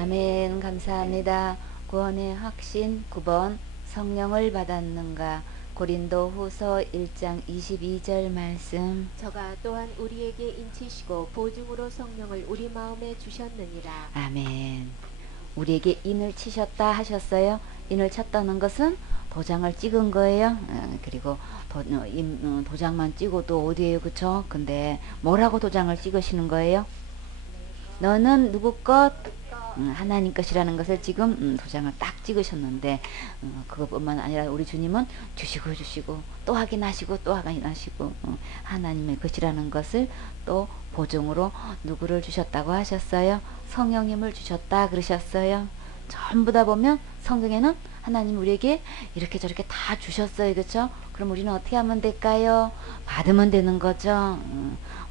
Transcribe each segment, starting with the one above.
아멘. 감사합니다. 구원의 확신 9번 성령을 받았는가. 고린도 후서 1장 22절 말씀. 저가 또한 우리에게 인치시고 보증으로 성령을 우리 마음에 주셨느니라. 아멘. 우리에게 인을 치셨다 하셨어요. 인을 쳤다는 것은 도장을 찍은 거예요. 그리고 도장만 찍어도 어디에요, 그쵸? 근데 뭐라고 도장을 찍으시는 거예요? 너는 누구 것? 하나님 것이라는 것을 지금 도장을 딱 찍으셨는데, 그것뿐만 아니라 우리 주님은 주시고 또 확인하시고 또 확인하시고 하나님의 것이라는 것을 또 보증으로 누구를 주셨다고 하셨어요? 성령님을 주셨다 그러셨어요. 전부 다 보면 성경에는 하나님 우리에게 이렇게 저렇게 다 주셨어요. 그렇죠? 그럼 우리는 어떻게 하면 될까요? 받으면 되는 거죠.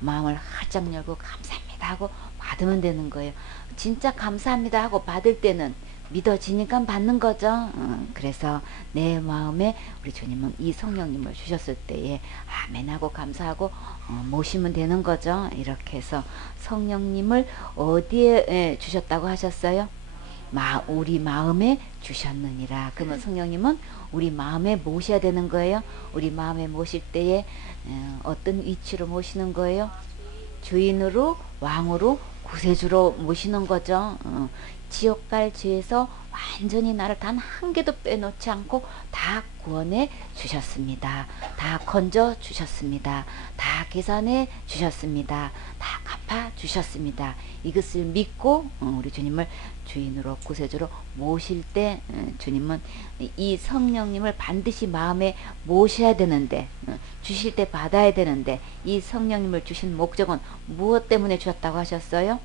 마음을 활짝 열고 감사합니다 하고 받으면 되는 거예요. 진짜 감사합니다 하고 받을 때는 믿어지니까 받는 거죠. 그래서 내 마음에 우리 주님은 이 성령님을 주셨을 때에 아멘하고 감사하고 모시면 되는 거죠. 이렇게 해서 성령님을 어디에 주셨다고 하셨어요? 우리 마음에 주셨느니라. 그러면 성령님은 우리 마음에 모셔야 되는 거예요. 우리 마음에 모실 때에 어떤 위치로 모시는 거예요? 주인으로, 왕으로, 구세주로 모시는 거죠. 지옥 갈 죄에서 완전히 나를 단 한 개도 빼놓지 않고 다 구원해 주셨습니다. 다 건져 주셨습니다. 다 계산해 주셨습니다. 다 갚아 주셨습니다. 이것을 믿고 우리 주님을 주인으로 구세주로 모실 때 주님은 이 성령님을 반드시 마음에 모셔야 되는데, 주실 때 받아야 되는데, 이 성령님을 주신 목적은 무엇 때문에 주셨다고 하셨어요?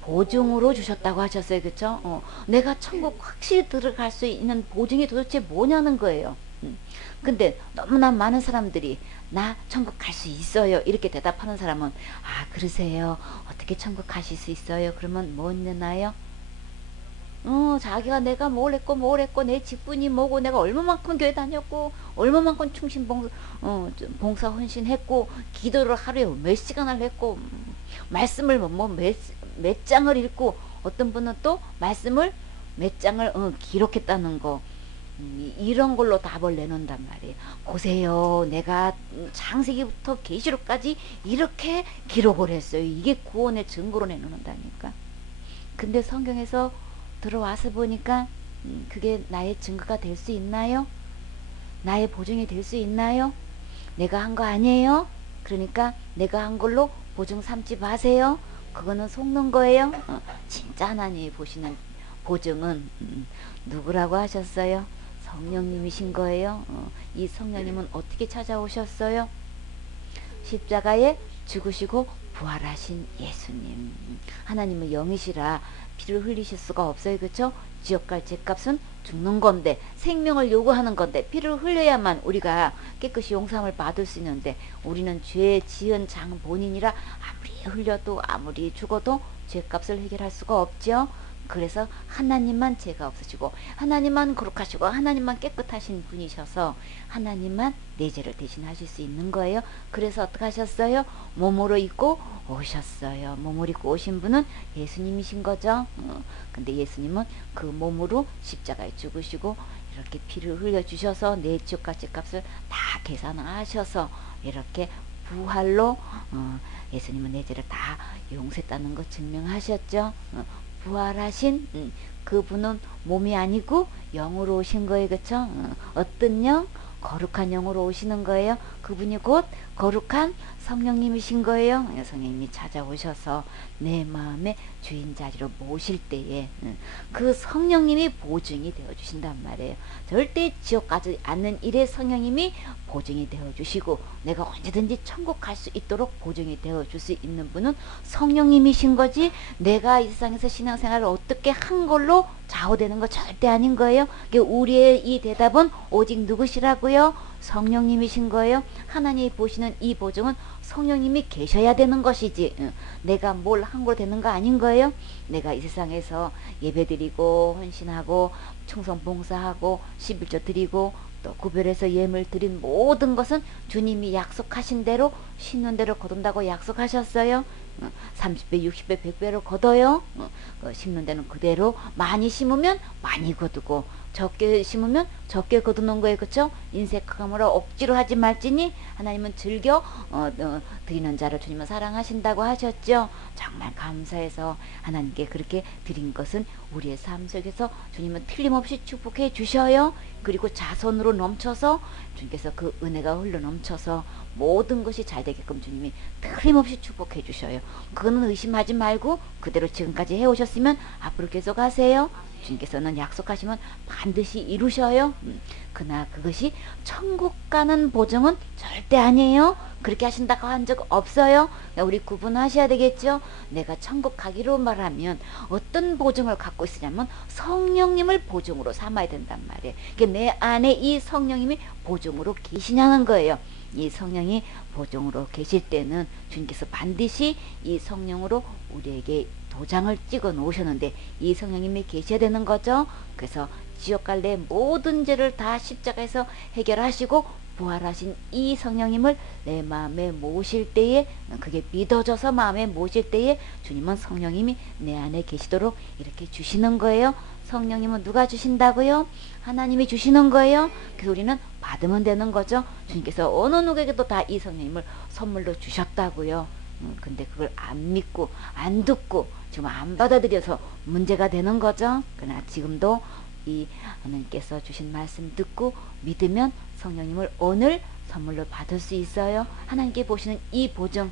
보증으로 주셨다고 하셨어요. 그쵸? 내가 천국 확실히 들어갈 수 있는 보증이 도대체 뭐냐는 거예요. 근데 너무나 많은 사람들이 나 천국 갈 수 있어요 이렇게 대답하는 사람은, 그러세요. 어떻게 천국 가실 수 있어요? 그러면 뭐 있나요? 자기가 내가 뭘 했고 내 직분이 뭐고 내가 얼마만큼 교회 다녔고 얼마만큼 봉사 헌신했고 기도를 하루에 몇 시간을 했고 말씀을 몇 장을 읽고, 어떤 분은 또 말씀을 몇 장을 기록했다는 거, 이런 걸로 답을 내놓는단 말이에요. 보세요, 내가 창세기부터 계시록까지 이렇게 기록을 했어요. 이게 구원의 증거로 내놓는다니까. 근데 성경에서 들어와서 보니까 그게 나의 증거가 될 수 있나요? 나의 보증이 될 수 있나요? 내가 한 거 아니에요? 그러니까 내가 한 걸로 보증 삼지 마세요. 그거는 속는 거예요. 진짜 하나님이 보시는 보증은 누구라고 하셨어요? 성령님이신 거예요. 이 성령님은 어떻게 찾아오셨어요? 십자가에 죽으시고 부활하신 예수님. 하나님은 영이시라 피를 흘리실 수가 없어요. 그렇죠? 지옥갈 죄값은 죽는 건데, 생명을 요구하는 건데 피를 흘려야만 우리가 깨끗이 용서함을 받을 수 있는데, 우리는 죄 지은 장 본인이라 아무리 흘려도 아무리 죽어도 죄값을 해결할 수가 없죠. 그래서 하나님만 죄가 없으시고 하나님만 거룩하시고 하나님만 깨끗하신 분이셔서 하나님만 내 죄를 대신하실 수 있는 거예요. 그래서 어떻게 하셨어요? 몸으로 입고 오셨어요. 몸을 입고 오신 분은 예수님이신 거죠. 근데 예수님은 그 몸으로 십자가에 죽으시고 이렇게 피를 흘려주셔서 내 지옥과 죄값을 다 계산하셔서 이렇게 부활로 예수님은 내 죄를 다 용서했다는 거 증명하셨죠. 부활하신 그분은 몸이 아니고 영으로 오신 거예요. 그쵸? 어떤 영? 거룩한 영으로 오시는 거예요. 그분이 곧 거룩한 성령님이신 거예요. 성령님이 찾아오셔서 내 마음의 주인 자리로 모실 때에 그 성령님이 보증이 되어 주신단 말이에요. 절대 지옥 가지 않는 일에 성령님이 보증이 되어 주시고, 내가 언제든지 천국 갈 수 있도록 보증이 되어 줄 수 있는 분은 성령님이신 거지, 내가 이 세상에서 신앙생활을 어떻게 한 걸로 좌우되는 거 절대 아닌 거예요. 우리의 이 대답은 오직 누구시라고요? 성령님이신 거예요. 하나님이 보시는 이 보증은 성령님이 계셔야 되는 것이지, 내가 뭘 한 걸 되는 거 아닌 거예요. 내가 이 세상에서 예배드리고 헌신하고 충성 봉사하고 11조 드리고 또 구별해서 예물 드린 모든 것은 주님이 약속하신 대로 쉬는 대로 거둔다고 약속하셨어요. 30배 60배 100배로 거둬요. 심는 데는 그대로 많이 심으면 많이 거두고 적게 심으면 적게 거두는 거예요. 그쵸? 인색함으로 억지로 하지 말지니 하나님은 즐겨 드리는 자를 주님은 사랑하신다고 하셨죠. 정말 감사해서 하나님께 그렇게 드린 것은 우리의 삶 속에서 주님은 틀림없이 축복해 주셔요. 그리고 자손으로 넘쳐서 주님께서 그 은혜가 흘러 넘쳐서 모든 것이 잘 되게끔 주님이 틀림없이 축복해 주셔요. 그거는 의심하지 말고 그대로 지금까지 해오셨으면 앞으로 계속 하세요. 주님께서는 약속하시면 반드시 이루셔요. 그러나 그것이 천국 가는 보증은 절대 아니에요. 그렇게 하신다고 한 적 없어요. 우리 구분하셔야 되겠죠. 내가 천국 가기로 말하면 어떤 보증을 갖고 있으냐면 성령님을 보증으로 삼아야 된단 말이에요. 내 안에 이 성령님이 보증으로 계시냐는 거예요. 이 성령이 보증으로 계실 때는 주님께서 반드시 이 성령으로 우리에게 도장을 찍어 놓으셨는데 이 성령님이 계셔야 되는 거죠. 그래서 지옥 갈래 모든 죄를 다 십자가에서 해결하시고 부활하신 이 성령님을 내 마음에 모실 때에 그게 믿어져서 마음에 모실 때에 주님은 성령님이 내 안에 계시도록 이렇게 주시는 거예요. 성령님은 누가 주신다고요? 하나님이 주시는 거예요. 그래서 우리는 받으면 되는 거죠. 주님께서 어느 누구에게도 다 이 성령님을 선물로 주셨다고요. 근데 그걸 안 믿고 안 듣고 지금 안 받아들여서 문제가 되는 거죠. 그러나 지금도 이 하나님께서 주신 말씀 듣고 믿으면 성령님을 오늘 선물로 받을 수 있어요. 하나님께 보시는 이 보증,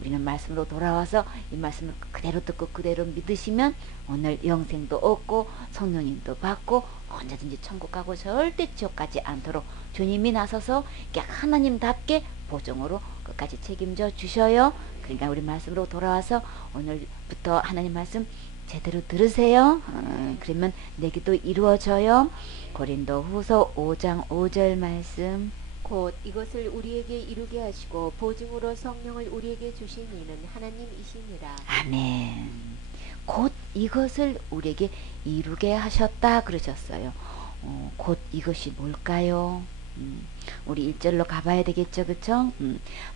우리는 말씀으로 돌아와서 이 말씀을 그대로 듣고 그대로 믿으시면 오늘 영생도 얻고 성령님도 받고 언제든지 천국 가고 절대 지옥 가지 않도록 주님이 나서서 하나님답게 보증으로 끝까지 책임져 주셔요. 그러니까 우리 말씀으로 돌아와서 오늘부터 하나님 말씀 제대로 들으세요. 그러면 내기도 이루어져요. 고린도 후서 5장 5절 말씀. 곧 이것을 우리에게 이루게 하시고 보증으로 성령을 우리에게 주신 이는 하나님이시니라. 아멘. 곧 이것을 우리에게 이루게 하셨다 그러셨어요. 곧 이것이 뭘까요? 우리 1절로 가봐야 되겠죠. 그쵸?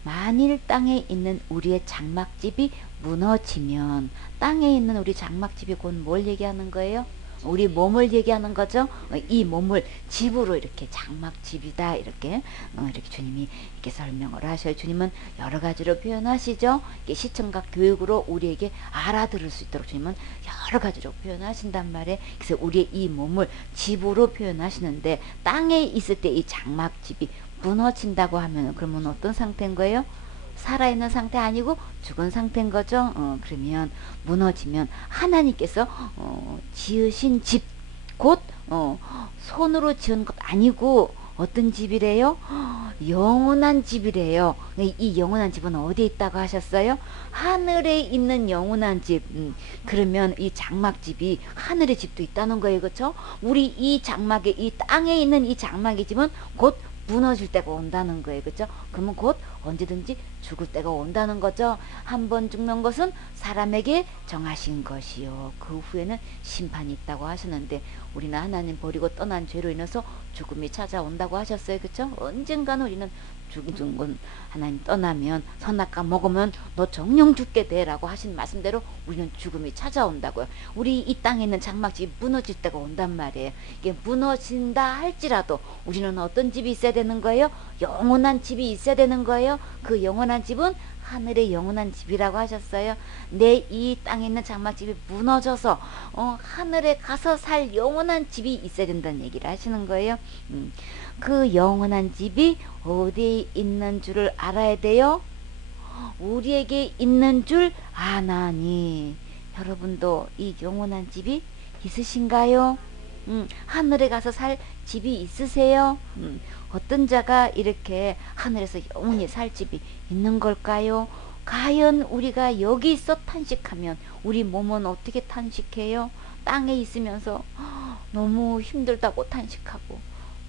만일 땅에 있는 우리의 장막집이 무너지면, 땅에 있는 우리 장막집이 곧 뭘 얘기하는 거예요? 우리 몸을 얘기하는 거죠. 이 몸을 집으로 이렇게 장막집이다 이렇게 주님이 이렇게 설명을 하셔요. 주님은 여러 가지로 표현하시죠. 시청각 교육으로 우리에게 알아들을 수 있도록 주님은 여러 가지로 표현하신단 말이에요. 그래서 우리의 이 몸을 집으로 표현하시는데 땅에 있을 때 이 장막집이 무너진다고 하면 그러면 어떤 상태인 거예요? 살아있는 상태 아니고 죽은 상태인 거죠. 그러면 무너지면 하나님께서 지으신 집, 곧 손으로 지은 것 아니고 어떤 집이래요? 영원한 집이래요. 이 영원한 집은 어디에 있다고 하셨어요? 하늘에 있는 영원한 집. 그러면 이 장막집이 하늘의 집도 있다는 거예요. 그렇죠? 우리 이 장막에, 이 땅에 있는 이 장막의 집은 곧 무너질 때가 온다는 거예요. 그렇죠? 그러면 곧 언제든지 죽을 때가 온다는 거죠. 한 번 죽는 것은 사람에게 정하신 것이요. 그 후에는 심판이 있다고 하셨는데 우리는 하나님 버리고 떠난 죄로 인해서 죽음이 찾아온다고 하셨어요. 그렇죠? 언젠가는 우리는 죽은 건 하나님 떠나면 선악과 먹으면 너 정령 죽게 돼 라고 하신 말씀대로 우리는 죽음이 찾아온다고요. 우리 이 땅에 있는 장막집이 무너질 때가 온단 말이에요. 이게 무너진다 할지라도 우리는 어떤 집이 있어야 되는 거예요? 영원한 집이 있어야 되는 거예요. 그 영원한 집은 하늘의 영원한 집이라고 하셨어요. 내 이 땅에 있는 장막집이 무너져서 하늘에 가서 살 영원한 집이 있어야 된다는 얘기를 하시는 거예요. 그 영원한 집이 어디에 있는 줄을 알아야 돼요. 우리에게 있는 줄 아나니. 여러분도 이 영원한 집이 있으신가요? 하늘에 가서 살 집이 있으세요? 어떤 자가 이렇게 하늘에서 영원히 살 집이 있는 걸까요? 과연 우리가 여기서 탄식하면 우리 몸은 어떻게 탄식해요? 땅에 있으면서 너무 힘들다고 탄식하고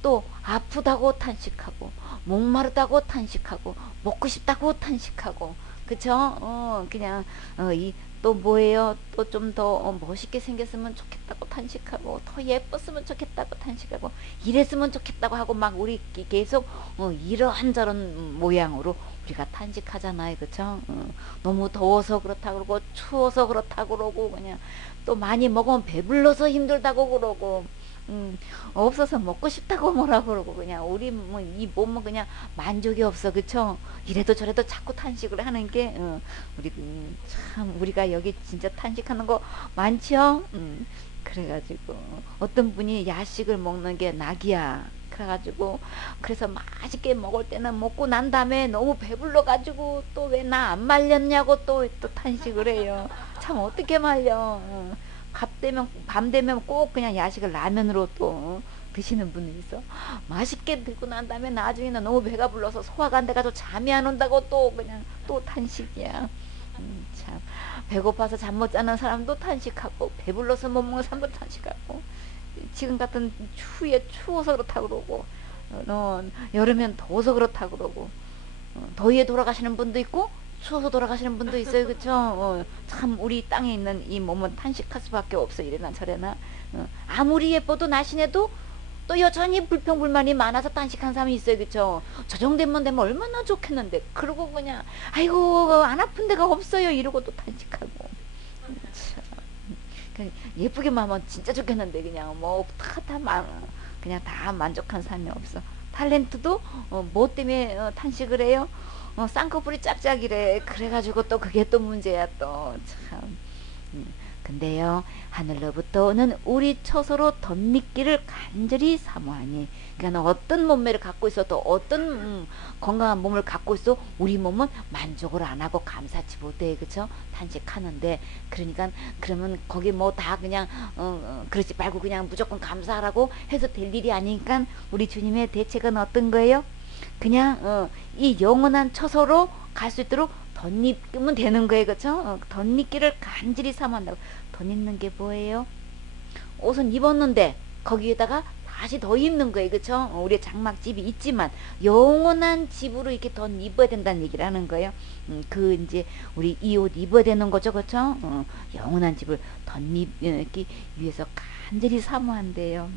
또 아프다고 탄식하고 목마르다고 탄식하고 먹고 싶다고 탄식하고 그쵸? 그냥 또 뭐예요? 또 좀 더 멋있게 생겼으면 좋겠다고 탄식하고 더 예뻤으면 좋겠다고 탄식하고 이랬으면 좋겠다고 하고 막 우리 계속 이러한저런 모양으로 우리가 탄식하잖아요, 그쵸? 너무 더워서 그렇다 그러고 추워서 그렇다 그러고 그냥 또 많이 먹으면 배불러서 힘들다고 그러고 없어서 먹고 싶다고 뭐라 그러고 그냥 우리 뭐 이 몸은 그냥 만족이 없어, 그쵸? 이래도 저래도 자꾸 탄식을 하는 게 우리 참 우리가 여기 진짜 탄식하는 거 많죠? 그래가지고 어떤 분이 야식을 먹는 게 낙이야. 그래가지고 그래서 맛있게 먹을 때는 먹고 난 다음에 너무 배불러가지고 또 왜 나 안 말렸냐고 또 탄식을 해요. 참 어떻게 말려. 밤 되면 꼭 그냥 야식을 라면으로 또 드시는 분이 있어. 맛있게 드고 난 다음에 나중에는 너무 배가 불러서 소화가 안 돼가지고 잠이 안 온다고 또 그냥 또 탄식이야. 참 배고파서 잠 못 자는 사람도 탄식하고 배불러서 못 먹는 사람도 탄식하고 지금 같은 추위에 추워서 그렇다 그러고 여름엔 더워서 그렇다 그러고 더위에 돌아가시는 분도 있고 추워서 돌아가시는 분도 있어요, 그쵸? 참 우리 땅에 있는 이 몸은 탄식할 수밖에 없어. 이래나 저래나 아무리 예뻐도 날씬해도 또 여전히 불평불만이 많아서 탄식한 사람이 있어요, 그쵸? 저 정도면 되면 얼마나 좋겠는데 그러고 그냥 아이고 안 아픈 데가 없어요 이러고 또 탄식하고 참. 예쁘게만 하면 진짜 좋겠는데 그냥 그냥 다 만족한 사람이 없어. 탤런트도 뭐 때문에 탄식을 해요? 쌍꺼풀이 짝짝이래. 그래가지고 또 그게 또 문제야 또 참. 근데요 하늘로부터 오는 우리 처소로 덧입기를 간절히 사모하니 그러니까 어떤 몸매를 갖고 있어도 어떤 건강한 몸을 갖고 있어 우리 몸은 만족을 안 하고 감사치 못해, 그쵸? 탄식하는데 그러니까 그러면 거기 뭐 다 그냥 그러지 말고 그냥 무조건 감사하라고 해서 될 일이 아니니까 우리 주님의 대책은 어떤 거예요? 그냥 이 영원한 처소로 갈 수 있도록 덧입으면 되는 거예요, 그쵸? 덧입기를 간절히 사모한다고. 덧입는 게 뭐예요? 옷은 입었는데 거기에다가 다시 더 입는 거예요, 그쵸? 우리 장막집이 있지만 영원한 집으로 이렇게 덧입어야 된다는 얘기를 하는 거예요. 그 이제 우리 이 옷 입어야 되는 거죠, 그쵸? 영원한 집을 덧입기 위해서 간절히 사모한대요.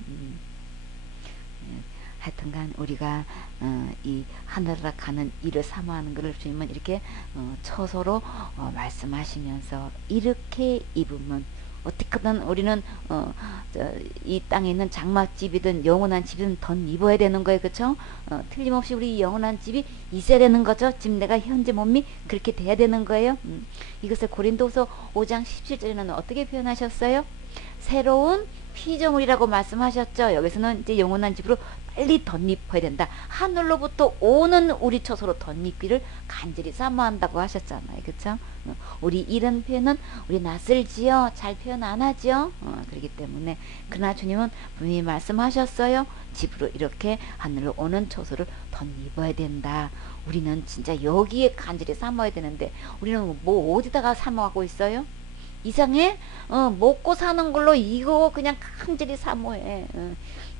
하여튼간 우리가 이 하늘나라 가는 일을 사모하는 것을 주님은 이렇게 처소로 말씀하시면서 이렇게 입으면 어떻게든 우리는 이 땅에 있는 장막집이든 영원한 집이든 덧입어야 되는 거예요, 그쵸? 틀림없이 우리 영원한 집이 있어야 되는 거죠. 지금 내가 현재 몸이 그렇게 돼야 되는 거예요. 이것을 고린도서 5장 17절에는 어떻게 표현하셨어요? 새로운 피조물이라고 말씀하셨죠. 여기서는 이제 영원한 집으로 빨리 덧입어야 된다. 하늘로부터 오는 우리 처소로 덧입기를 간절히 사모한다고 하셨잖아요, 그쵸? 우리 이런 표현은 우리 낯설지요. 잘 표현 안 하죠. 그렇기 때문에 그러나 주님은 분명히 말씀하셨어요. 집으로 이렇게 하늘로 오는 처소를 덧입어야 된다. 우리는 진짜 여기에 간절히 사모해야 되는데 우리는 뭐 어디다가 사모하고 있어요? 이상해? 먹고 사는 걸로 이거 그냥 간절히 사모해.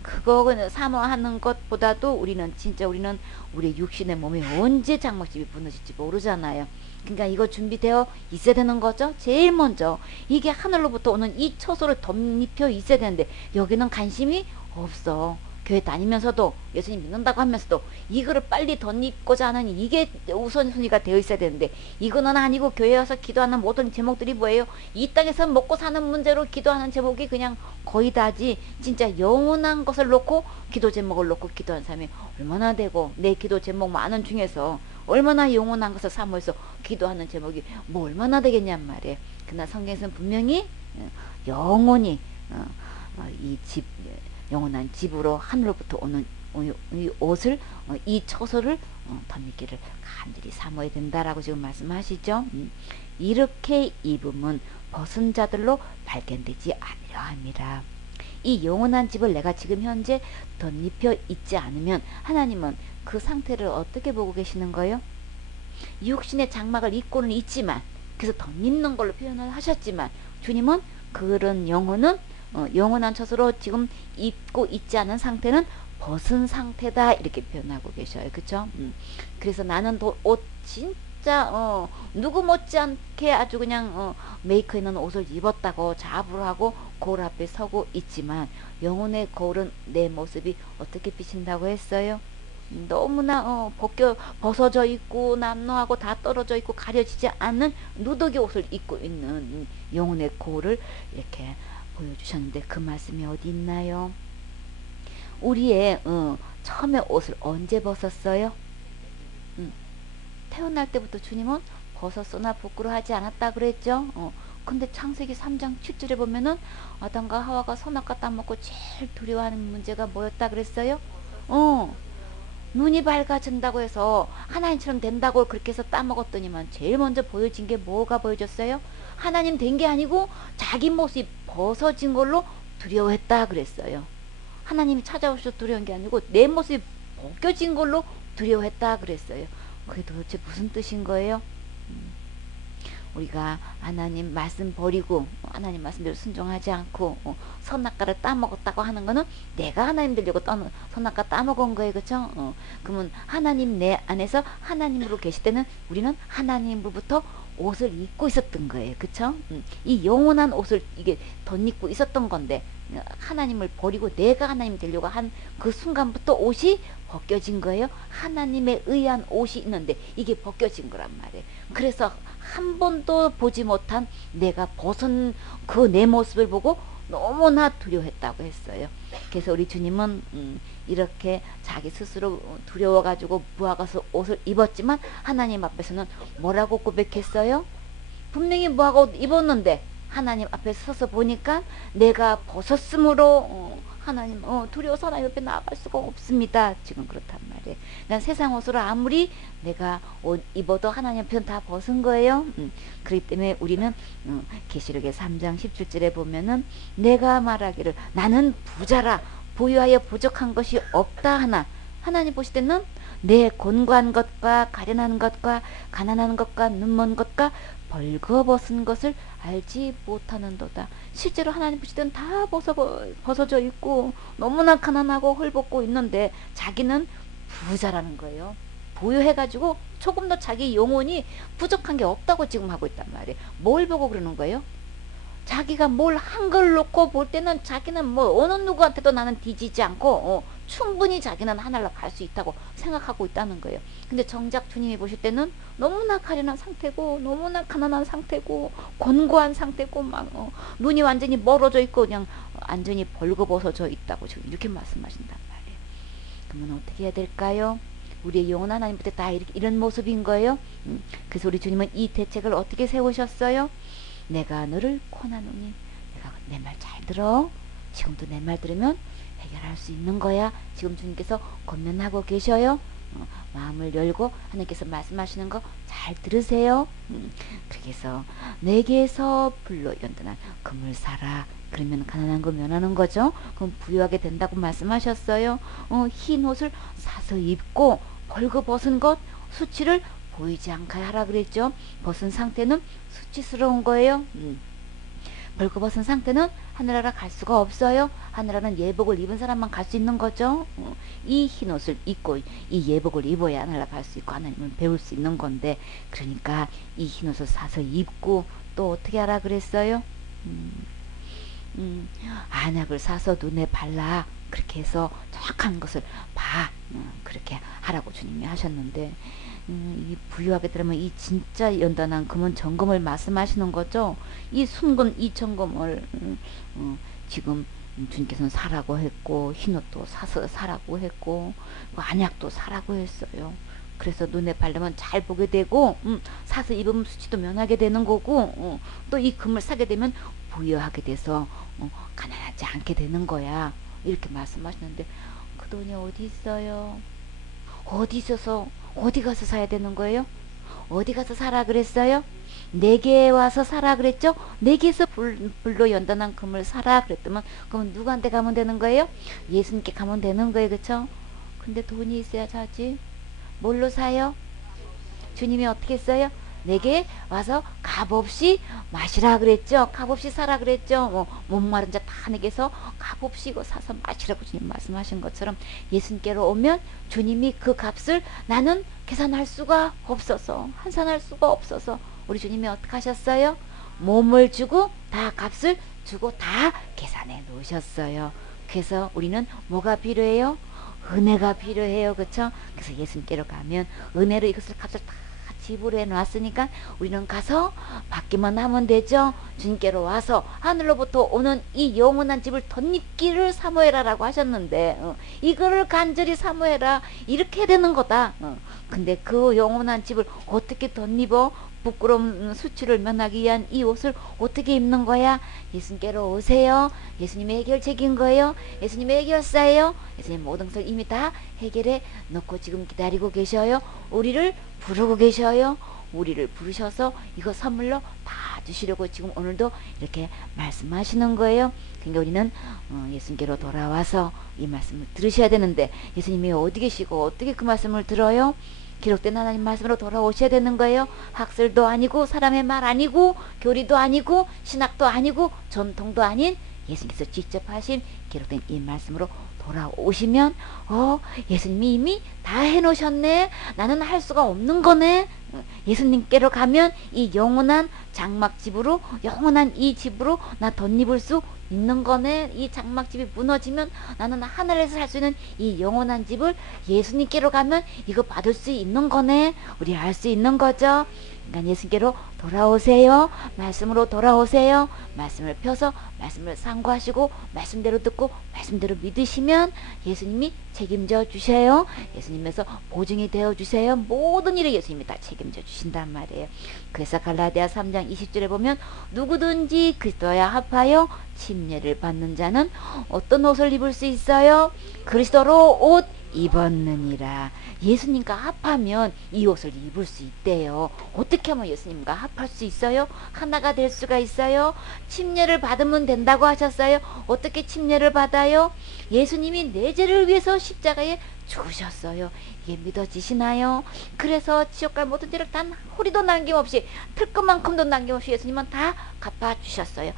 그거 그냥 사모하는 것보다도 우리는 우리 육신의 몸이 언제 장막집이 무너질지 모르잖아요. 그러니까 이거 준비되어 있어야 되는 거죠. 제일 먼저 이게 하늘로부터 오는 이 처소를 덧입혀 있어야 되는데 여기는 관심이 없어. 교회 다니면서도 예수님 믿는다고 하면서도 이거를 빨리 덧입고자 하는 이게 우선순위가 되어 있어야 되는데 이거는 아니고 교회 와서 기도하는 모든 제목들이 뭐예요? 이 땅에서 먹고 사는 문제로 기도하는 제목이 그냥 거의 다지. 진짜 영원한 것을 놓고 기도 제목을 놓고 기도하는 사람이 얼마나 되고 내 기도 제목 많은 중에서 얼마나 영원한 것을 사모해서 기도하는 제목이 뭐 얼마나 되겠냔 말이에요. 그러나 성경에서는 분명히 영원히 이 집 영원한 집으로 하늘로부터 오는 이 옷을 이 처소를 덧입기를 간절히 사모해야 된다라고 지금 말씀하시죠. 이렇게 입으면 벗은 자들로 발견되지 아니려 함이라. 이 영원한 집을 내가 지금 현재 덧입혀 있지 않으면 하나님은 그 상태를 어떻게 보고 계시는 거예요? 육신의 장막을 입고는 있지만 그래서 덧입는 걸로 표현을 하셨지만 주님은 그런 영혼은 영원한 처소로 지금 입고 있지 않은 상태는 벗은 상태다 이렇게 표현하고 계셔요, 그쵸? 그래서 나는 옷 진짜 누구 못지않게 아주 그냥 메이커 있는 옷을 입었다고 자부를 하고 거울 앞에 서고 있지만 영혼의 거울은 내 모습이 어떻게 비친다고 했어요? 너무나 벗어져 있고 남노하고 다 떨어져 있고 가려지지 않는 누더기 옷을 입고 있는 영혼의 코를 이렇게 보여주셨는데, 그 말씀이 어디 있나요? 우리의 처음에 옷을 언제 벗었어요? 태어날 때부터 주님은 벗었으나 부끄러워하지 않았다 그랬죠. 근데 창세기 3장 7절에 보면은 아담과 하와가 선악과 따먹고 제일 두려워하는 문제가 뭐였다 그랬어요? 눈이 밝아진다고 해서 하나님처럼 된다고 그렇게 해서 따먹었더니만 제일 먼저 보여진 게 뭐가 보여졌어요? 하나님 된 게 아니고 자기 모습이 벗어진 걸로 두려워했다 그랬어요. 하나님이 찾아오셔서 두려운 게 아니고 내 모습이 벗겨진 걸로 두려워했다 그랬어요. 그게 도대체 무슨 뜻인 거예요? 우리가 하나님 말씀 버리고 하나님 말씀대로 순종하지 않고 선악과를 따먹었다고 하는 거는 내가 하나님 되려고 선악과 따먹은 거예요. 그쵸? 그러면 하나님 내 안에서 하나님으로 계실 때는 우리는 하나님으로부터 옷을 입고 있었던 거예요. 그쵸? 이 영원한 옷을 이게 덧입고 있었던 건데, 하나님을 버리고 내가 하나님 되려고 한 그 순간부터 옷이 벗겨진 거예요. 하나님에 의한 옷이 있는데 이게 벗겨진 거란 말이에요. 그래서 한 번도 보지 못한 내가 벗은 그 내 모습을 보고 너무나 두려워했다고 했어요. 그래서 우리 주님은 이렇게 자기 스스로 두려워가지고 무화과 옷을 입었지만 하나님 앞에서는 뭐라고 고백했어요? 분명히 무화과 옷 입었는데 하나님 앞에 서서 보니까 내가 벗었으므로 하나님 두려워서 하나님 옆에 나아갈 수가 없습니다. 지금 그렇단 말이에요. 그러니까 세상 옷으로 아무리 내가 옷 입어도 하나님 앞에는 다 벗은 거예요. 그렇기 때문에 우리는 계시록의 3장 17절에 보면은 내가 말하기를 나는 부자라 보유하여 부족한 것이 없다 하나, 하나님 보실 때는 내 곤고한 것과 가련한 것과 가난한 것과 눈먼 것과 벌거벗은 것을 알지 못하는도다. 실제로 하나님 보실 때는 다 벗어져 있고 너무나 가난하고 헐벗고 있는데 자기는 부자라는 거예요. 보유해가지고 조금 더 자기 영혼이 부족한 게 없다고 지금 하고 있단 말이에요. 뭘 보고 그러는 거예요? 자기가 뭘 한 걸 놓고 볼 때는 자기는 뭐 어느 누구한테도 나는 뒤지지 않고 충분히 자기는 하늘로 갈 수 있다고 생각하고 있다는 거예요. 근데 정작 주님이 보실 때는 너무나 가련한 상태고 너무나 가난한 상태고 곤고한 상태고 막 눈이 완전히 멀어져 있고 그냥 완전히 벌거벗어져 있다고 지금 이렇게 말씀하신단 말이에요. 그러면 어떻게 해야 될까요? 우리의 영혼 하나님부터 다 이런 모습인 거예요. 그래서 우리 주님은 이 대책을 어떻게 세우셨어요? 내가 너를 권하노니, 내가 내 말 잘 들어. 지금도 내 말 들으면 해결할 수 있는 거야. 지금 주님께서 권면하고 계셔요. 마음을 열고 하나님께서 말씀하시는 거 잘 들으세요. 그렇게 해서 내게서 불로 연단한 금을 사라. 그러면 가난한 거 면하는 거죠. 그럼 부유하게 된다고 말씀하셨어요. 흰 옷을 사서 입고 벌거벗은 것 수치를 보이지 않게 하라 그랬죠. 벗은 상태는 수치스러운 거예요. 벌거벗은 상태는 하늘나라 갈 수가 없어요. 하늘나라는 예복을 입은 사람만 갈 수 있는 거죠. 이 흰옷을 입고 이 예복을 입어야 하늘나라 갈 수 있고 하나님을 배울 수 있는 건데, 그러니까 이 흰옷을 사서 입고 또 어떻게 하라 그랬어요? 안약을 사서 눈에 발라. 그렇게 해서 정확한 것을 봐. 그렇게 하라고 주님이 하셨는데, 이 부유하게 들으면 이 진짜 연단한 금은 정금을 말씀하시는 거죠. 이 순금 2,000금을 지금 주님께서는 사라고 했고, 흰옷도 사라고 했고, 안약도 사라고 했어요. 그래서 눈에 바르면 잘 보게 되고, 사서 입으면 수치도 면하게 되는 거고, 또 이 금을 사게 되면 부유하게 돼서 가난하지 않게 되는 거야. 이렇게 말씀하시는데, 그 돈이 어디 있어요? 어디 있어서 어디 가서 사야 되는 거예요? 어디 가서 사라 그랬어요? 내게 와서 사라 그랬죠? 내게서 불로 연단한 금을 사라 그랬더만, 그럼 누구한테 가면 되는 거예요? 예수님께 가면 되는 거예요. 그쵸? 근데 돈이 있어야 사지. 뭘로 사요? 주님이 어떻게 했어요? 내게 와서 값없이 마시라 그랬죠. 값없이 사라 그랬죠. 목마른 자 다 내게서 값없이 이거 사서 마시라고 주님 말씀하신 것처럼, 예수님께로 오면 주님이 그 값을 나는 계산할 수가 없어서, 환산할 수가 없어서 우리 주님이 어떻게 하셨어요? 몸을 주고 다 값을 주고 다 계산해 놓으셨어요. 그래서 우리는 뭐가 필요해요? 은혜가 필요해요. 그쵸? 그래서 예수님께로 가면 은혜로 이것을 값을 다 지불해 놨으니까 우리는 가서 받기만 하면 되죠. 주님께로 와서 하늘로부터 오는 이 영원한 집을 덧입기를 사모해라라고 하셨는데 이거를 간절히 사모해라 이렇게 해야 되는 거다. 근데 그 영원한 집을 어떻게 덧입어? 부끄러운 수치를 면하기 위한 이 옷을 어떻게 입는 거야? 예수님께로 오세요. 예수님의 해결책인 거예요. 예수님의 해결사예요. 예수님 모든 것을 이미 다 해결해 놓고 지금 기다리고 계셔요. 우리를 부르고 계셔요. 우리를 부르셔서 이거 선물로 다 주시려고 지금 오늘도 이렇게 말씀하시는 거예요. 그러니까 우리는 예수님께로 돌아와서 이 말씀을 들으셔야 되는데 예수님이 어디 계시고 어떻게 그 말씀을 들어요? 기록된 하나님 말씀으로 돌아오셔야 되는 거예요. 학설도 아니고 사람의 말 아니고 교리도 아니고 신학도 아니고 전통도 아닌 예수님께서 직접 하신 기록된 이 말씀으로 돌아오시면 예수님이 이미 다 해놓으셨네. 나는 할 수가 없는 거네. 예수님께로 가면 이 영원한 장막집으로 영원한 이 집으로 나 덧입을 수 있는 거네. 이 장막집이 무너지면 나는 하늘에서 살 수 있는 이 영원한 집을 예수님께로 가면 이거 받을 수 있는 거네. 우리 알 수 있는 거죠. 그러니까 예수님께로 돌아오세요. 말씀으로 돌아오세요. 말씀을 펴서 말씀을 상고하시고 말씀대로 듣고 말씀대로 믿으시면 예수님이 책임져 주세요. 예수님에서 보증이 되어 주세요. 모든 일을 예수님이 다 책임져 주신단 말이에요. 그래서 갈라디아 3장 20절에 보면 누구든지 그리스도와 합하여 침례를 받는 자는 어떤 옷을 입을 수 있어요? 그리스도로 옷 입었느니라. 예수님과 합하면 이 옷을 입을 수 있대요. 어떻게 하면 예수님과 합할 수 있어요? 하나가 될 수가 있어요? 침례를 받으면 된다고 하셨어요. 어떻게 침례를 받아요? 예수님이 내 죄를 위해서 십자가에 죽으셨어요. 이게 믿어지시나요? 그래서 지옥갈 모든 죄를 단 호리도 남김없이 틀끝만큼도 남김없이 예수님은 다 갚아주셨어요.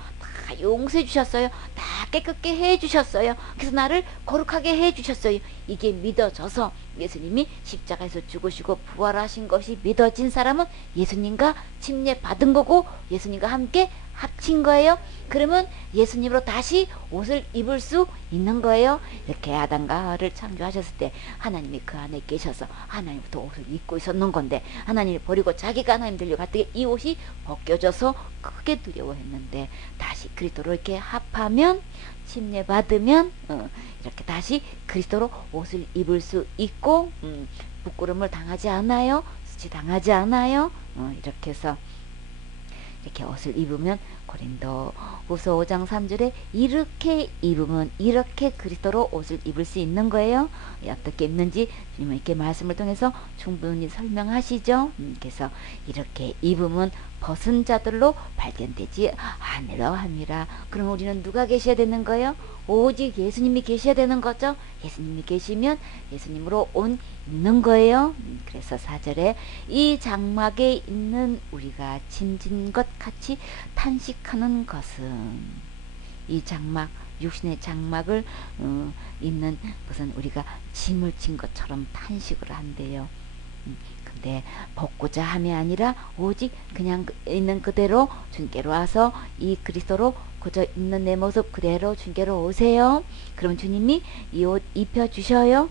다 용서해 주셨어요. 다 깨끗게 해 주셨어요. 그래서 나를 거룩하게 해 주셨어요. 이게 믿어져서 예수님이 십자가에서 죽으시고 부활하신 것이 믿어진 사람은 예수님과 침례 받은 거고 예수님과 함께 합친 거예요. 그러면 예수님으로 다시 옷을 입을 수 있는 거예요. 이렇게 아담과 하와를 창조하셨을 때 하나님이 그 안에 계셔서 하나님부터 옷을 입고 있었는 건데 하나님이 버리고 자기가 하나님 되려고 할 때 이 옷이 벗겨져서 크게 두려워했는데 다시 그리스도로 이렇게 합하면 침례 받으면 이렇게 다시 그리스도로 옷을 입을 수 있고 부끄러움을 당하지 않아요. 수치 당하지 않아요. 이렇게 해서 이렇게 옷을 입으면 고린도후서 5장 3절에 이렇게 입으면 이렇게 그리스도로 옷을 입을 수 있는 거예요. 어떻게 입는지 주님은 이렇게 말씀을 통해서 충분히 설명하시죠. 그래서 이렇게 입으면 벗은 자들로 발견되지 않으려 함이라. 그럼 우리는 누가 계셔야 되는 거예요? 오직 예수님이 계셔야 되는 거죠. 예수님이 계시면 예수님으로 옷 입는 거예요. 그래서 4절에 이 장막에 있는 우리가 짐진 것 같이 탄식하는 것은 이 장막 육신의 장막을 입는 것은 우리가 짐을 진 것처럼 탄식을 한대요. 근데 벗고자 함이 아니라 오직 그냥 있는 그대로 주님께로 와서 이 그리스도로 그저 있는 내 모습 그대로 주님께로 오세요. 그럼 주님이 이 옷 입혀주셔요.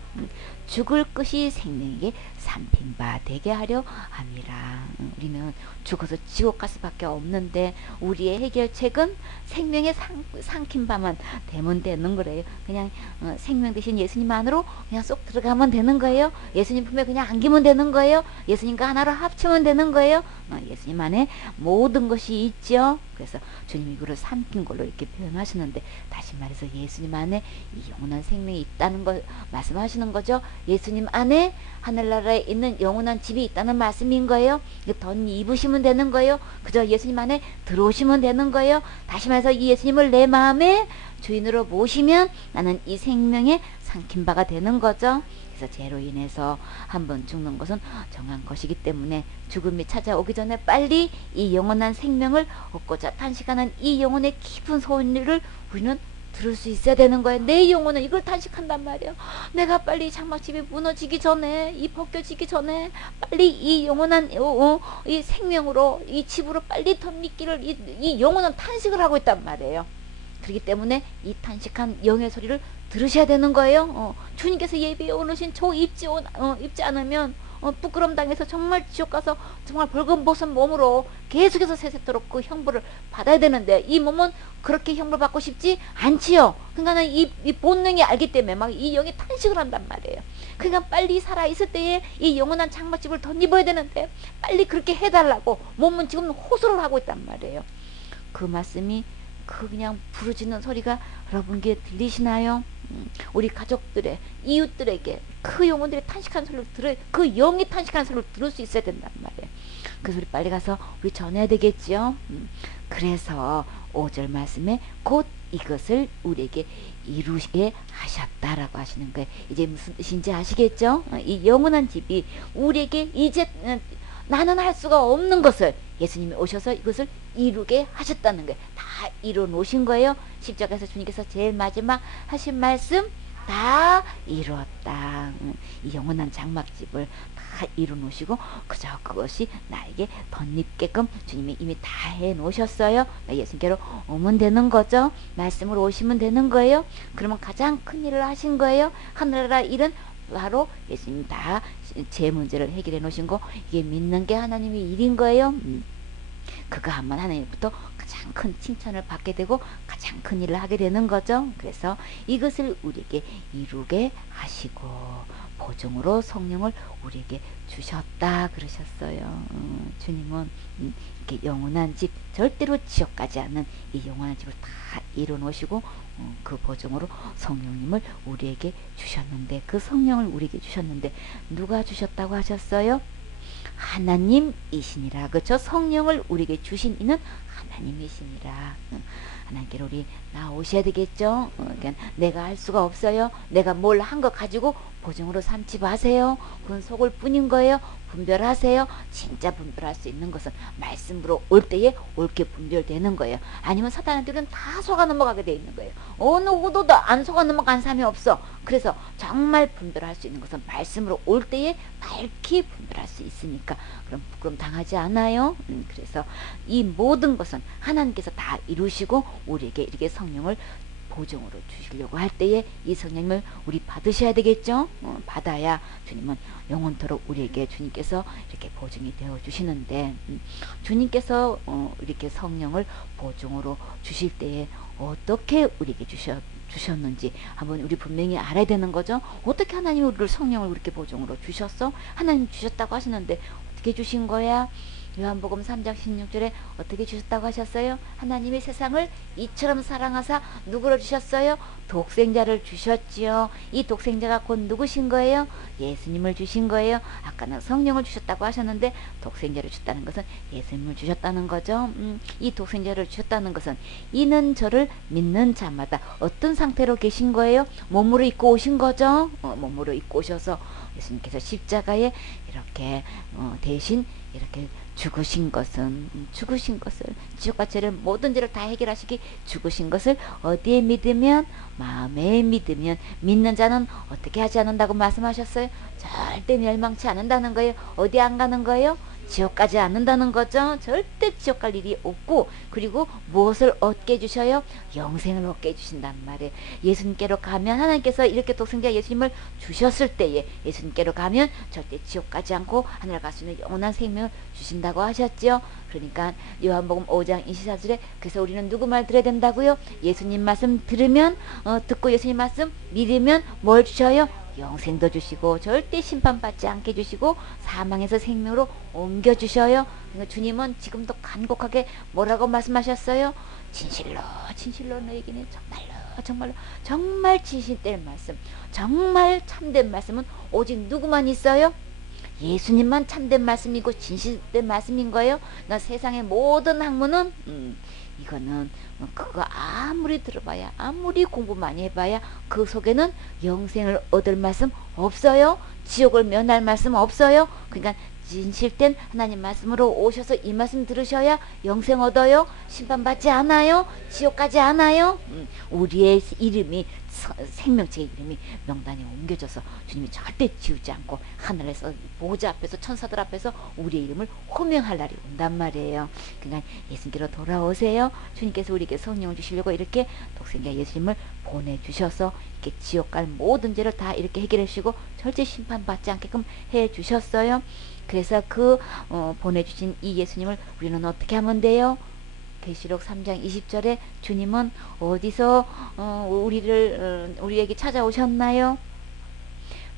죽을 것이 생명에게 삼킨 바 되게 하려 함이라. 우리는 죽어서 지옥 갈 수밖에 없는데 우리의 해결책은 생명에 삼킨 바만 되면 되는 거래요. 그냥 생명 대신 예수님 안으로 그냥 쏙 들어가면 되는 거예요. 예수님 품에 그냥 안기면 되는 거예요. 예수님과 하나로 합치면 되는 거예요. 예수님 안에 모든 것이 있죠. 그래서 주님이 이거를 삼킨 걸로 이렇게 표현하시는데 다시 말해서 예수님 안에 이 영원한 생명이 있다는 걸 말씀하시는 거죠. 예수님 안에 하늘나라에 있는 영원한 집이 있다는 말씀인 거예요. 덧 입으시면 되는 거예요. 그저 예수님 안에 들어오시면 되는 거예요. 다시 말해서 이 예수님을 내 마음에 주인으로 모시면 나는 이 생명에 삼킨 바가 되는 거죠. 그래서 죄로 인해서 한번 죽는 것은 정한 것이기 때문에 죽음이 찾아오기 전에 빨리 이 영원한 생명을 얻고자 탄식하는 이 영혼의 깊은 소리를 우리는 들을 수 있어야 되는 거예요. 내 영혼은 이걸 탄식한단 말이에요. 내가 빨리 장막집이 무너지기 전에 이 벗겨지기 전에 빨리 이 영원한 이 생명으로 이 집으로 빨리 덧입기를 이 영혼은 탄식을 하고 있단 말이에요. 그렇기 때문에 이 탄식한 영의 소리를 들으셔야 되는 거예요. 주님께서 예비해 오르신 저 입지 않으면 부끄럼 당해서 정말 지옥 가서 정말 벌금벗은 몸으로 계속해서 세세토록 그 형벌을 받아야 되는데, 이 몸은 그렇게 형벌 받고 싶지 않지요. 그러니까는 이 본능이 알기 때문에 막 이 영이 탄식을 한단 말이에요. 그러니까 빨리 살아 있을 때에 이 영원한 장막집을 덧입어야 되는데 빨리 그렇게 해달라고 몸은 지금 호소를 하고 있단 말이에요. 그 말씀이 그 그냥 부르짖는 소리가 여러분께 들리시나요? 우리 가족들의, 이웃들에게 그 영혼들이 탄식하는 소리를 그 영이 탄식하는 소리를 들을 수 있어야 된단 말이에요. 그 소리 빨리 가서 우리 전해야 되겠죠. 그래서 5절 말씀에 곧 이것을 우리에게 이루게 하셨다라고 하시는 거예요. 이제 무슨 뜻인지 아시겠죠? 이 영원한 집이 우리에게 이제 나는 할 수가 없는 것을 예수님이 오셔서 이것을 이루게 하셨다는 거예요. 다 이뤄 놓으신 거예요. 십자가에서 주님께서 제일 마지막 하신 말씀, 다 이루었다. 이 영원한 장막집을 다 이루 놓으시고 그저 그것이 나에게 덧입게끔 주님이 이미 다 해 놓으셨어요. 예수님께로 오면 되는 거죠. 말씀으로 오시면 되는 거예요. 그러면 가장 큰 일을 하신 거예요. 하늘나라 일은 바로 예수님 다 제 문제를 해결해 놓으신 거, 이게 믿는 게 하나님의 일인 거예요. 그거 하면 하나님부터 가장 큰 칭찬을 받게 되고 가장 큰 일을 하게 되는 거죠. 그래서 이것을 우리에게 이루게 하시고 보증으로 성령을 우리에게 주셨다 그러셨어요. 주님은 이렇게 영원한 집, 절대로 지옥 가지 않는 이 영원한 집을 다 이루 놓으시고 그 보증으로 성령님을 우리에게 주셨는데, 그 성령을 우리에게 주셨는데 누가 주셨다고 하셨어요? 하나님이시니라. 그렇죠? 성령을 우리에게 주신 이는 하나님이시니라. 하나님께로 우리 나오셔야 되겠죠. 그러니까 내가 할 수가 없어요. 내가 뭘 한 거 가지고 보증으로 삼지 마세요. 그건 속을 뿐인 거예요. 분별하세요. 진짜 분별할 수 있는 것은 말씀으로 올 때에 옳게 분별되는 거예요. 아니면 사단한테는 다 속아 넘어가게 돼 있는 거예요. 어느 후도도 안 속아 넘어간 사람이 없어. 그래서 정말 분별할 수 있는 것은 말씀으로 올 때에 밝히 분별할 수 있으니까 그럼 부끄럼 당하지 않아요. 그래서 이 모든 것은 하나님께서 다 이루시고 우리에게 이렇게 성령을 보증으로 주시려고 할 때에 이 성령을 우리 받으셔야 되겠죠. 받아야 주님은 영원토록 우리에게 주님께서 이렇게 보증이 되어 주시는데, 주님께서 이렇게 성령을 보증으로 주실 때에 어떻게 우리에게 주셨는지 한번 우리 분명히 알아야 되는 거죠. 어떻게 하나님이 우리를 성령을 이렇게 보증으로 주셨어? 하나님 주셨다고 하시는데 어떻게 주신 거야? 요한복음 3장 16절에 어떻게 주셨다고 하셨어요? 하나님이 세상을 이처럼 사랑하사 누구를 주셨어요? 독생자를 주셨지요. 이 독생자가 곧 누구신 거예요? 예수님을 주신 거예요. 아까는 성령을 주셨다고 하셨는데 독생자를 주셨다는 것은 예수님을 주셨다는 거죠. 이 독생자를 주셨다는 것은 이는 저를 믿는 자마다 어떤 상태로 계신 거예요? 몸으로 입고 오신 거죠. 몸으로 입고 오셔서 예수님께서 십자가에 이렇게 대신 이렇게 죽으신 것은 지옥과 죄를 모든 죄를 다 해결하시기 죽으신 것을 어디에 믿으면, 마음에 믿으면, 믿는 자는 어떻게 하지 않는다고 말씀하셨어요? 절대 멸망치 않는다는 거예요. 어디 안 가는 거예요? 지옥 가지 않는다는 거죠. 절대 지옥 갈 일이 없고, 그리고 무엇을 얻게 해주셔요? 영생을 얻게 해주신단 말이에요. 예수님께로 가면, 하나님께서 이렇게 독생자 예수님을 주셨을 때에 예수님께로 가면 절대 지옥 가지 않고 하늘 갈 수 있는 영원한 생명을 주신다고 하셨죠. 그러니까 요한복음 5장 24절에 그래서 우리는 누구 말 들어야 된다고요? 예수님 말씀 들으면, 듣고 예수님 말씀 믿으면 뭘 주셔요? 영생도 주시고 절대 심판받지 않게 주시고 사망에서 생명으로 옮겨주셔요. 그러니까 주님은 지금도 간곡하게 뭐라고 말씀하셨어요? 진실로 진실로 너에게는 정말 진실될 말씀, 정말 참된 말씀은 오직 누구만 있어요? 예수님만 참된 말씀이고 진실된 말씀인 거예요. 나 세상의 모든 학문은 이거는 그거 아무리 들어봐야, 아무리 공부 많이 해봐야 그 속에는 영생을 얻을 말씀 없어요. 지옥을 면할 말씀 없어요. 그러니까 진실된 하나님 말씀으로 오셔서 이 말씀 들으셔야 영생 얻어요. 심판받지 않아요. 지옥 가지 않아요. 우리의 이름이 생명책의 이름이 명단에 옮겨져서 주님이 절대 지우지 않고 하늘에서 보좌 앞에서 천사들 앞에서 우리의 이름을 호명할 날이 온단 말이에요. 그러니까 예수님께로 돌아오세요. 주님께서 우리에게 성령을 주시려고 이렇게 독생자 예수님을 보내주셔서 이렇게 지옥 갈 모든 죄를 다 이렇게 해결해 주시고 절대 심판받지 않게끔 해 주셨어요. 그래서 보내주신 이 예수님을 우리는 어떻게 하면 돼요? 계시록 3장 20절에 주님은 어디서 우리에게 찾아오셨나요?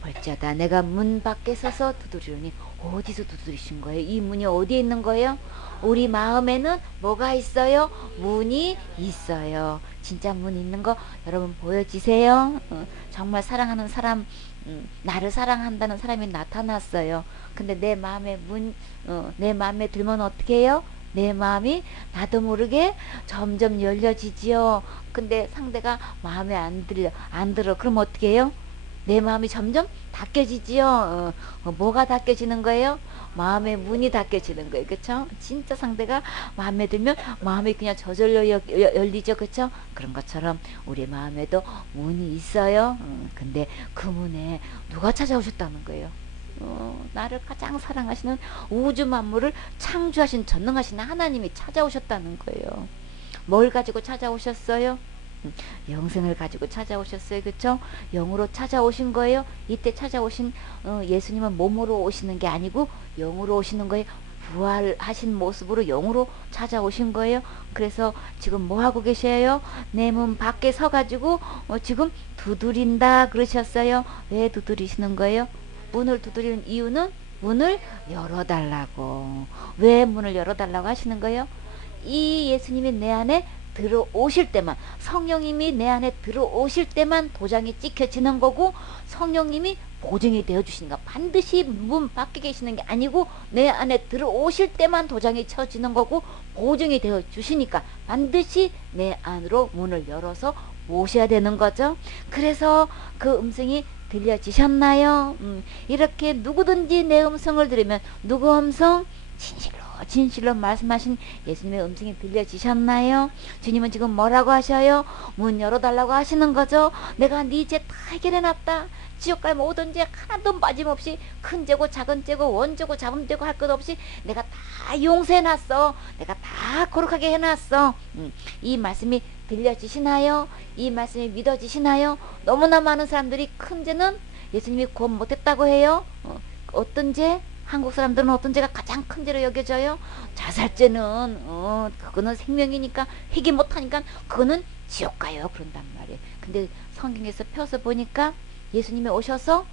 벌자다 내가 문 밖에 서서 두드리니 어디서 두드리신 거예요? 이 문이 어디에 있는 거예요? 우리 마음에는 뭐가 있어요? 문이 있어요. 진짜 문 있는 거 여러분 보여지세요? 정말 사랑하는 사람, 나를 사랑한다는 사람이 나타났어요. 근데 내 마음에 내 마음에 들면 어떻게 해요? 내 마음이 나도 모르게 점점 열려지지요. 근데 상대가 마음에 안 들어. 그럼 어떻게 해요? 내 마음이 점점 닫혀지지요. 뭐가 닫혀지는 거예요? 마음의 문이 닫혀지는 거예요. 그쵸? 진짜 상대가 마음에 들면 마음이 그냥 저절로 열리죠. 그쵸? 그런 것처럼 우리 마음에도 문이 있어요. 근데 그 문에 누가 찾아오셨다는 거예요? 나를 가장 사랑하시는 우주 만물을 창조하신 전능하신 하나님이 찾아오셨다는 거예요. 뭘 가지고 찾아오셨어요? 영생을 가지고 찾아오셨어요. 그쵸? 영으로 찾아오신 거예요. 이때 찾아오신 예수님은 몸으로 오시는 게 아니고 영으로 오시는 거예요. 부활하신 모습으로 영으로 찾아오신 거예요. 그래서 지금 뭐 하고 계셔요? 내 문 밖에 서가지고 지금 두드린다 그러셨어요. 왜 두드리시는 거예요? 문을 두드리는 이유는 문을 열어달라고. 왜 문을 열어달라고 하시는 거예요? 이 예수님이 내 안에 들어오실 때만, 성령님이 내 안에 들어오실 때만 도장이 찍혀지는 거고, 성령님이 보증이 되어주시는 거. 반드시 문 밖에 계시는 게 아니고 내 안에 들어오실 때만 도장이 쳐지는 거고 보증이 되어주시니까 반드시 내 안으로 문을 열어서 모셔야 되는 거죠. 그래서 그 음성이 들려지셨나요? 이렇게 누구든지 내 음성을 들으면 누구 음성? 진실로 말씀하신 예수님의 음성이 들려지셨나요? 주님은 지금 뭐라고 하셔요? 문 열어달라고 하시는 거죠. 내가 네 죄 다 해결해놨다. 지옥 갈 모든 죄 하나도 빠짐없이 큰 죄고 작은 죄고 원죄고 잡음죄고 할 것 없이 내가 다 용서해놨어. 내가 다 거룩하게 해놨어. 이 말씀이 들려지시나요? 이 말씀이 믿어지시나요? 너무나 많은 사람들이 큰 죄는 예수님이 구원 못했다고 해요. 어떤 죄? 한국 사람들은 어떤 죄가 가장 큰 죄로 여겨져요? 자살죄는 그거는 생명이니까 회개 못하니까 그거는 지옥 가요 그런단 말이에요. 근데 성경에서 펴서 보니까 예수님이 오셔서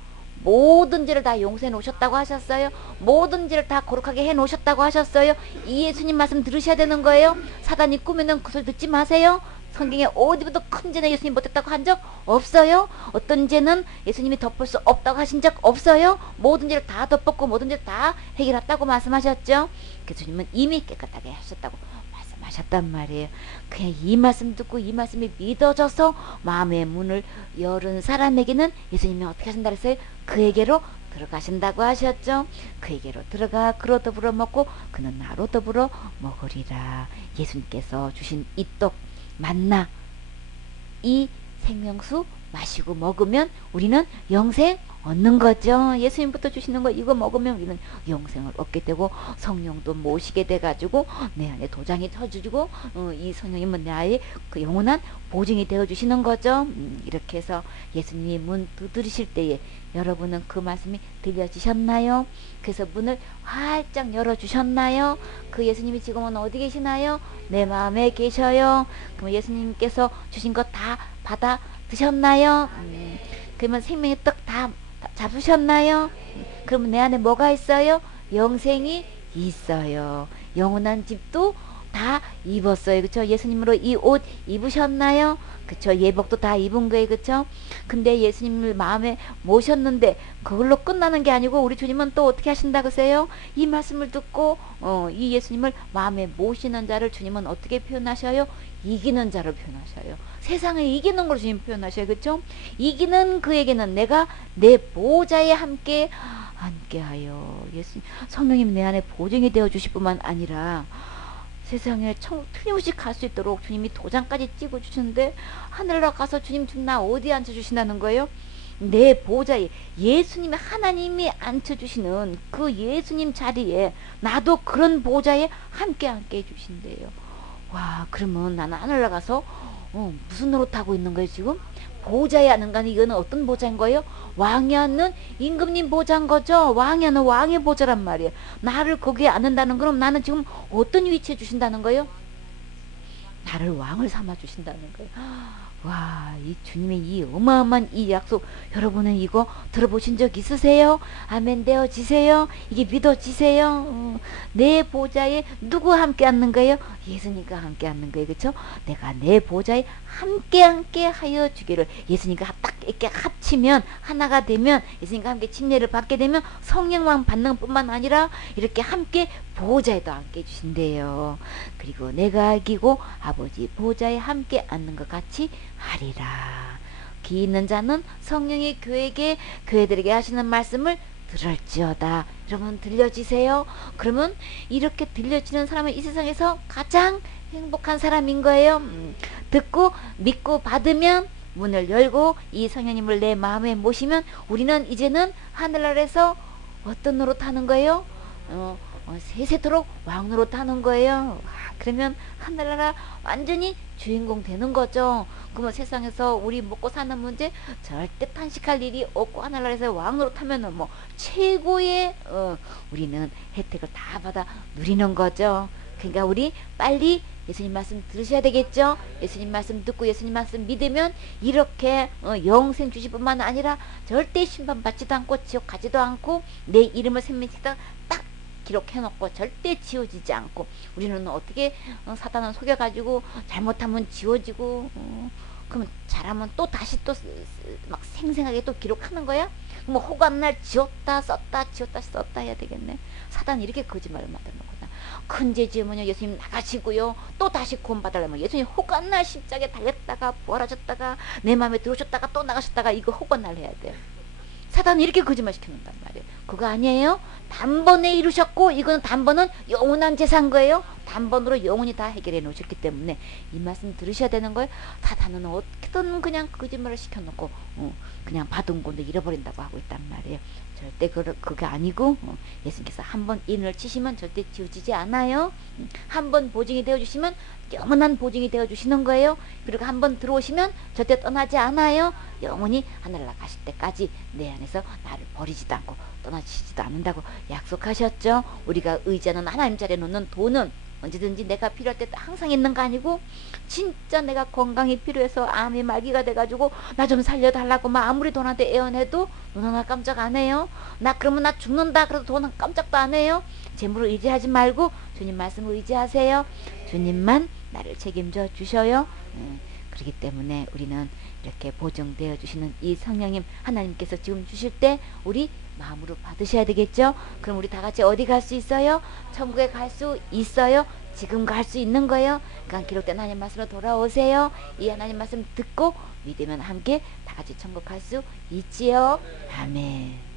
모든 죄를 다 용서해 놓으셨다고 하셨어요. 모든 죄를 다 거룩하게 해 놓으셨다고 하셨어요. 이 예수님 말씀 들으셔야 되는 거예요. 사단이 꾸미는 그 소리 듣지 마세요. 성경에 어디부터 큰 죄는 예수님 못했다고 한 적 없어요. 어떤 죄는 예수님이 덮을 수 없다고 하신 적 없어요. 모든 죄를 다 덮었고 모든 죄를 다 해결했다고 말씀하셨죠. 그래서 주님은 이미 깨끗하게 하셨다고 말씀하셨단 말이에요. 그냥 이 말씀 듣고 이 말씀이 믿어져서 마음의 문을 열은 사람에게는 예수님이 어떻게 하신다 그랬어요? 그에게로 들어가신다고 하셨죠. 그에게로 들어가 그로 더불어 먹고 그는 나로 더불어 먹으리라. 예수님께서 주신 이 떡 만나 이 생명수 마시고 먹으면 우리는 영생 얻는 거죠. 예수님부터 주시는 거 이거 먹으면 우리는 영생을 얻게 되고 성령도 모시게 돼가지고 내 안에 도장이 터지고 이 성령님은 내 안에 그 영원한 보증이 되어주시는 거죠. 이렇게 해서 예수님이 문 두드리실 때에 여러분은 그 말씀이 들려지셨나요? 그래서 문을 활짝 열어주셨나요? 그 예수님이 지금은 어디 계시나요? 내 마음에 계셔요. 그럼 예수님께서 주신 것 다 받아 드셨나요? 그러면 생명의 떡 다 잡으셨나요? 그러면 내 안에 뭐가 있어요? 영생이 있어요. 영원한 집도 다 입었어요. 그쵸? 예수님으로 이 옷 입으셨나요? 그쵸? 예복도 다 입은 거예요. 그쵸? 근데 예수님을 마음에 모셨는데 그걸로 끝나는 게 아니고 우리 주님은 또 어떻게 하신다 그러세요? 이 말씀을 듣고 이 예수님을 마음에 모시는 자를 주님은 어떻게 표현하셔요? 이기는 자를 표현하셔요. 세상을 이기는 걸 주님 표현하셔요. 그쵸? 이기는 그에게는 내가 내 보좌에 함께하여 예수님 성령님 내 안에 보증이 되어 주실 뿐만 아니라 세상에 틀림없이 갈 수 있도록 주님이 도장까지 찍어 주시는데 하늘로 가서 주님 나 어디에 앉혀주신다는 거예요? 내 보좌에 예수님의 하나님이 앉혀주시는 그 예수님 자리에 나도 그런 보좌에 함께 해주신대요. 와, 그러면 나는 하늘로 가서 무슨 노릇하고 있는 거예요 지금? 보좌에 앉는 거는 이거는 어떤 보좌인 거예요? 왕이 앉는 임금님 보좌인 거죠. 왕이 앉는 왕의 보좌란 말이에요. 나를 거기에 앉는다는 그럼 나는 지금 어떤 위치에 주신다는 거예요? 나를 왕을 삼아 주신다는 거예요. 와, 이 주님의 이 어마어마한 이 약속, 여러분은 이거 들어보신 적 있으세요? 아멘 되어지세요? 이게 믿어지세요? 내 보좌에 누구 함께 앉는 거예요? 예수님과 함께 앉는 거예요. 그렇죠? 내가 내 보좌에 함께 하여 주기를. 예수님과 딱 이렇게 합치면 하나가 되면 예수님과 함께 침례를 받게 되면 성령만 받는 뿐만 아니라 이렇게 함께 보좌에도 함께 해주신대요. 그리고 내가 이기고 아버지 보좌에 함께 앉는 것 같이 하리라. 기 있는 자는 성령이 교회들에게 하시는 말씀을 들을지어다. 여러분 들려지세요? 그러면 이렇게 들려지는 사람은 이 세상에서 가장 행복한 사람인 거예요. 듣고 믿고 받으면 문을 열고 이 성령님을 내 마음에 모시면 우리는 이제는 하늘나라에서 어떤 노릇 하는 거예요? 세세토록 왕노릇 하는 거예요. 그러면 하늘나라 완전히 주인공 되는 거죠. 그러면 세상에서 우리 먹고 사는 문제 절대 탄식할 일이 없고 하늘나라에서 왕노릇 하면은 뭐 최고의 우리는 혜택을 다 받아 누리는 거죠. 그러니까 우리 빨리 예수님 말씀 들으셔야 되겠죠. 예수님 말씀 듣고 예수님 말씀 믿으면 이렇게 영생 주실 뿐만 아니라 절대 심판받지도 않고 지옥 가지도 않고 내 이름을 생명책에다 딱 기록해놓고 절대 지워지지 않고 우리는 어떻게 사단을 속여가지고 잘못하면 지워지고 그러면 잘하면 또 다시 또 막 생생하게 또 기록하는 거야? 뭐 호감날 지웠다 썼다 지웠다 썼다 해야 되겠네. 사단이 이렇게 거짓말을 만드는 거다. 큰 죄 지으면요 예수님 나가시고요 또 다시 구원받으려면 예수님 호감날 십자가에 달렸다가 부활하셨다가 내 마음에 들어오셨다가 또 나가셨다가 이거 호감날 해야 돼요. 사단은 이렇게 거짓말 시켜놓는단 말이에요. 그거 아니에요? 단번에 이루셨고 이거는 단번은 영원한 재산 거예요. 단번으로 영원히 다 해결해 놓으셨기 때문에 이 말씀 들으셔야 되는 거예요. 사단은 어떻게든 그냥 거짓말을 시켜놓고 그냥 받은 건데 잃어버린다고 하고 있단 말이에요. 절대 그게 아니고 예수님께서 한번 인을 치시면 절대 지워지지 않아요. 한번 보증이 되어주시면 영원한 보증이 되어주시는 거예요. 그리고 한번 들어오시면 절대 떠나지 않아요. 영원히 하늘나라 가실 때까지 내 안에서 나를 버리지도 않고 떠나시지도 않는다고 약속하셨죠. 우리가 의지하는 하나님 자리에 놓는 돈은 언제든지 내가 필요할 때 항상 있는 거 아니고 진짜 내가 건강이 필요해서 암이 말기가 돼가지고 나 좀 살려달라고 막 아무리 돈한테 애원해도 눈 하나 깜짝 안 해요. 나 그러면 나 죽는다 그래도 돈 하나 깜짝도 안 해요. 재물을 의지하지 말고 주님 말씀을 의지하세요. 주님만 나를 책임져 주셔요. 그렇기 때문에 우리는 이렇게 보증되어 주시는 이 성령님 하나님께서 지금 주실 때 우리 마음으로 받으셔야 되겠죠. 그럼 우리 다 같이 어디 갈 수 있어요? 천국에 갈 수 있어요. 지금 갈 수 있는 거예요. 그러니까 기록된 하나님 말씀으로 돌아오세요. 이 하나님 말씀 듣고 믿으면 함께 다 같이 천국 갈 수 있지요. 아멘.